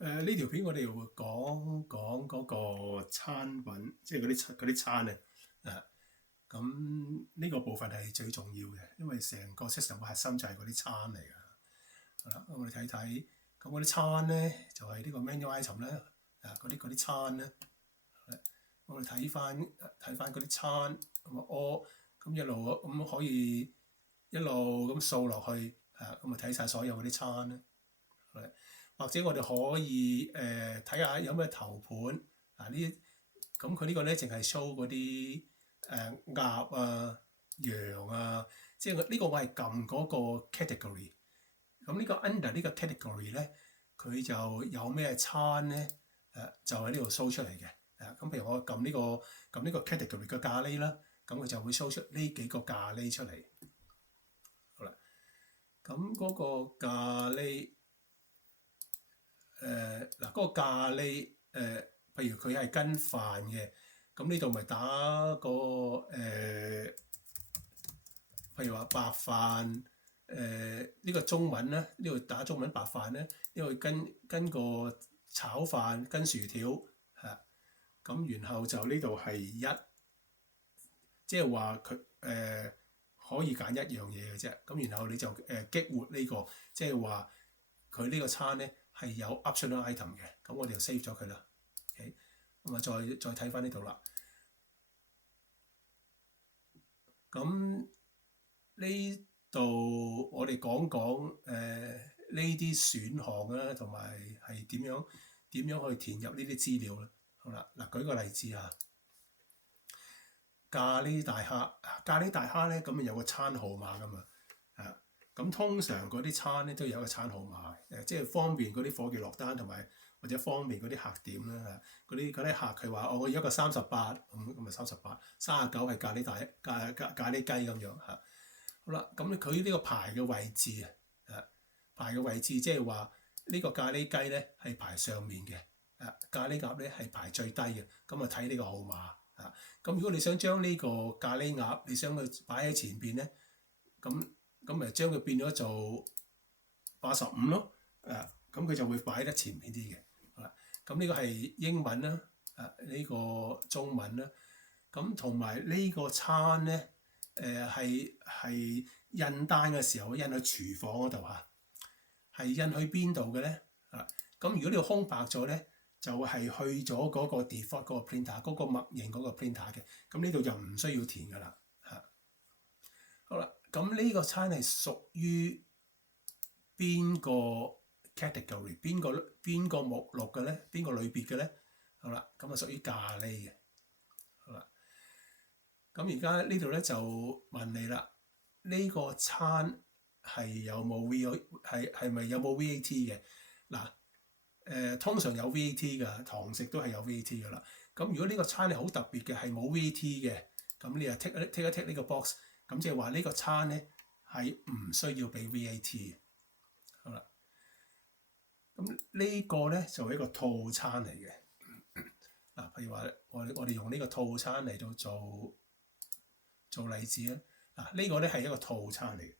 呢條片我哋會講講嗰個餐品，即係嗰啲餐啊。誒咁呢個部分係最重要嘅，因為成個 system 嘅核心就係嗰啲餐嚟㗎。好啦，咁我哋睇睇，咁嗰啲餐咧就係呢個 menu item 咧。嗰啲餐咧，我哋睇翻嗰啲餐咁咁一路咁可以一路咁掃落去咁睇晒所有嗰啲餐咧。或者我哋可以睇下有咩頭盤咁佢呢個咧淨係 show 嗰啲鴨啊、羊啊，即係呢個我係撳嗰個 category。咁呢個 under 呢個 category 咧，佢就有咩餐咧就喺呢度 show 出嚟嘅。咁譬如我撳呢個 category 嘅咖喱啦，咁佢就會 show 出呢幾個咖喱出嚟。好啦，咁嗰個咖喱嗰個咖喱譬如佢係跟飯嘅，咁呢度咪打個譬如話白飯呢個中文咧，呢度打中文白飯咧，呢度跟個炒飯跟薯條咁然後就呢度係一，即係話佢可以揀一樣嘢嘅啫。咁然後你就激活呢個，即係話佢呢個餐咧係有 optional item 嘅，咁我哋就 save 咗佢啦。OK， 咁啊再睇翻呢度啦。咁呢度我哋講講呢啲選項啦，同埋係點樣去填入呢啲資料啦。好啦，嗱舉個例子啊，咖喱大蝦咧，咁有個餐號碼噶嘛。咁通常嗰啲餐咧都有一個餐號碼，即係方便嗰啲伙計落單，同埋或者方便嗰啲客點啦。嗰啲客佢話我要一個38，咁咪38，39係咖喱雞咁樣嚇。好啦，咁佢呢個排嘅位置排嘅位置即係話呢個咖喱雞咧係排上面嘅，咖喱鴨咧係排最低嘅。咁啊睇呢個號碼咁如果你想將呢個咖喱鴨你想佢擺喺前邊咧，咁咪將佢變咗做85咯。咁佢就會擺得前面啲嘅。好啦，咁呢個係英文啦，呢個中文啦。咁同埋呢個餐咧係印單嘅時候印喺廚房嗰度係印去邊度嘅咧？咁如果呢個空白咗咧，就係去咗嗰個 default 嗰個 printer 嗰個默認嗰個 printer 嘅。咁呢度就唔需要填噶啦。好啦，咁呢個餐係屬於邊個 category？邊個目錄嘅咧？邊個類別嘅咧？好啦，咁啊屬於咖喱嘅。好啦，咁而家呢度咧就問你啦，呢個餐係有冇 係咪有冇 VAT 嘅？嗱通常有 VAT 㗎，堂食都係有 VAT 㗎啦。咁如果呢個餐係好特別嘅，係冇 VAT 嘅，咁你就剔一剔呢個 box。咁即係話呢個餐咧係唔需要俾 VAT 嘅。好啦，咁呢個咧就係一個套餐嚟嘅。譬如話我哋用呢個套餐嚟到做例子啊。呢個咧係一個套餐嚟嘅。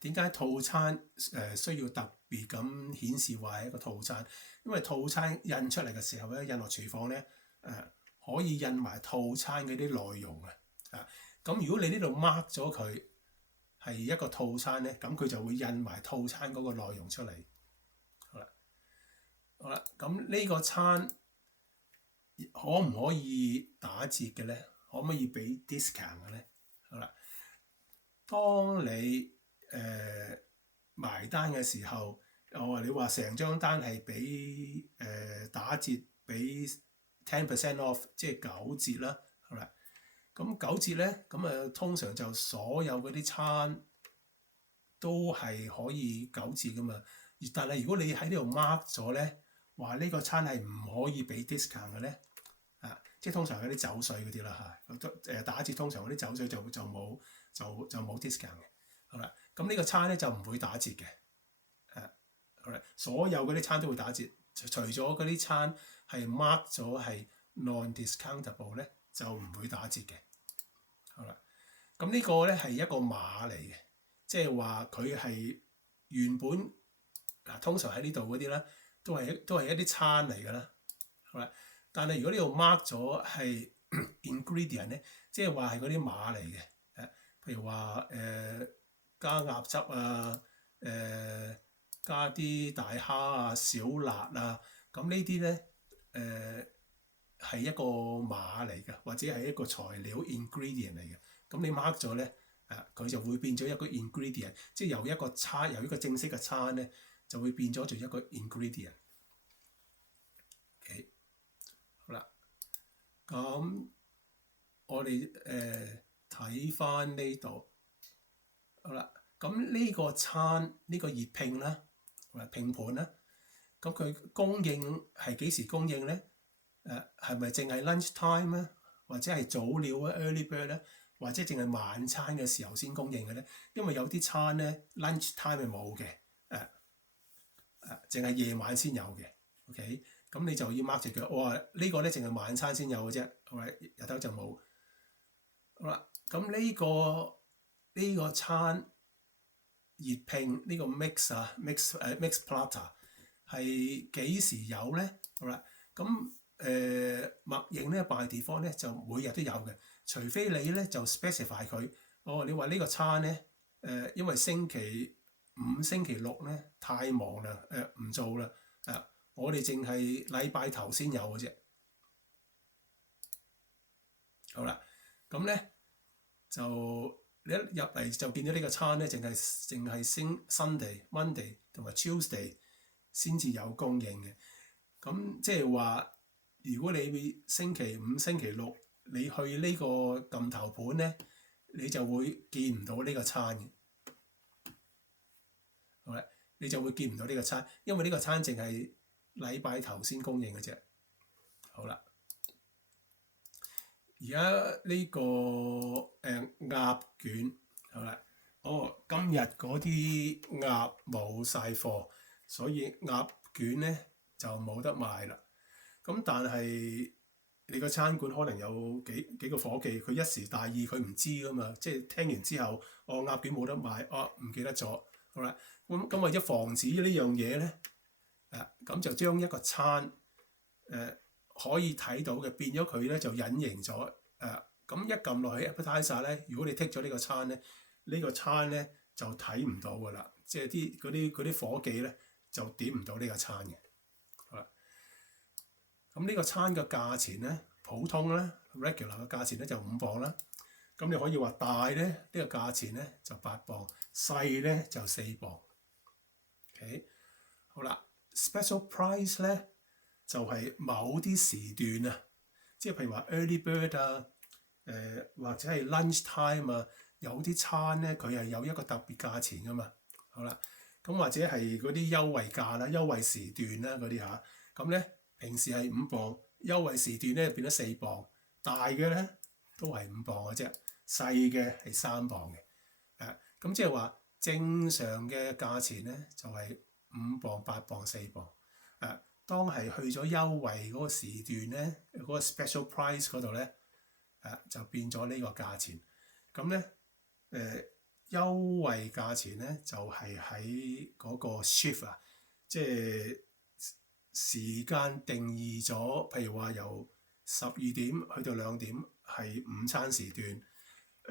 點解套餐需要特別咁顯示話係一個套餐？因為套餐印出嚟嘅時候咧，印落廚房咧可以印埋套餐嗰啲內容咁如果你呢度 mark 咗佢係一個套餐咧，咁佢就會印埋套餐嗰個內容出嚟。好啦，咁呢個餐可唔可以打折嘅咧？可唔可以俾 discount 嘅咧？好啦，當你埋單嘅時候，你話成張單係俾打折俾 10% off，即係9折啦。好啦，咁9折咧，咁通常就所有嗰啲餐都係可以9折噶嘛。但係如果你喺呢度 mark 咗咧，話呢個餐係唔可以俾 discount 嘅咧，即係通常嗰啲酒水嗰啲啦打折通常嗰啲酒水就冇discount 嘅。好啦，咁呢個餐咧就唔會打折嘅。好啦，所有嗰啲餐都會打折，除咗嗰啲餐係 mark 咗係 non-discountable 咧，就唔會打折嘅。好啦，咁呢個咧係一個碼嚟嘅，即係話佢係原本通常喺呢度嗰啲咧都係一啲餐嚟㗎啦。好啦，但係如果呢度 mark 咗係 ingredient 咧，即係話係嗰啲碼嚟嘅。譬如話加鴨汁啊，加啲大蝦啊、小辣啊，咁呢啲咧係一個碼嚟嘅，或者係一個材料 ingredient 嚟嘅。咁你 mark 咗咧，佢就會變咗一個 ingredient，即係由一個正式嘅餐咧，就會變咗做一個 ingredient。OK， 好啦，咁我哋睇翻呢度，好啦，咁呢個餐呢個熱拼啦，或者拼盤啦，咁佢供應係幾時供應咧？係咪淨係 lunch time 咧，或者係早鳥啊 early bird 咧，或者淨係晚餐嘅時候先供應嘅咧？因為有啲餐咧 lunch time 係冇嘅，淨係夜晚先有嘅。OK， 咁你就要 mark 住佢。我話呢個咧淨係晚餐先有嘅啫，係咪？日頭就冇。好啦，咁呢個餐熱拼呢個 mix platter 係幾時有咧？好啦，咁默認咧 by default 咧就每日都有嘅，除非你咧就 specify 佢。你話呢個餐咧因為星期五、星期六咧太忙啦，唔做啦，我哋淨係禮拜頭先有嘅啫。好啦，咁咧就你一入嚟就見到呢個餐咧，淨係Sunday、Monday 同埋 Tuesday 先至有供應嘅。咁即係話，如果你星期五、星期六你去呢個撳頭盤咧，你就會見唔到呢個餐嘅。好啦，你就會見唔到呢個餐，因為呢個餐淨係禮拜頭先供應嘅啫。好啦，而家呢個鴨卷，好啦，今日嗰啲鴨冇晒貨，所以鴨卷咧就冇得賣啦。咁但係你個餐館可能有幾個夥計，佢一時大意，佢唔知噶嘛，即係聽完之後，鴨卷冇得賣，唔記得咗。好啦，咁為咗防止呢樣嘢咧，咁就將一個餐可以睇到嘅變咗佢咧就隱形咗。咁一撳落去 appetizer 咧，如果你剔咗呢個餐咧，呢個餐咧就睇唔到噶啦，即係嗰啲夥計咧就點唔到呢個餐嘅。好啦，咁呢個餐嘅價錢咧，普通咧 regular 嘅價錢咧就5磅啦。咁你可以話大咧呢個價錢咧就8磅，細咧就4磅。OK， 好啦 ，special price 咧就係某啲時段啊，即係譬如話 early bird 啊，或者係 lunch time 啊，有啲餐咧佢係有一個特別價錢噶嘛。好啦，咁或者係嗰啲優惠價啦、優惠時段啦嗰啲嚇，咁咧平時係5磅，優惠時段咧變咗4磅，大嘅咧都係5磅嘅啫，細嘅係3磅嘅。咁即係話正常嘅價錢咧就係5磅、8磅、4磅。當係去咗優惠嗰個時段咧，嗰個 special price 嗰度咧，就變咗呢個價錢。咁咧優惠價錢咧就係喺嗰個 shift 啊，即係時間定義咗，譬如話由12點去到2點係午餐時段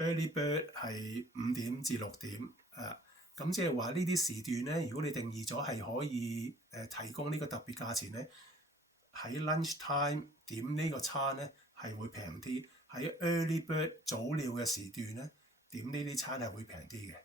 ，early bird 係5點至6點。咁即係話呢啲時段咧，如果你定義咗係可以提供呢個特別價錢咧，喺 lunch time 點呢個餐咧係會平啲，喺 early bird 早鳥嘅時段咧點呢啲餐係會平啲嘅。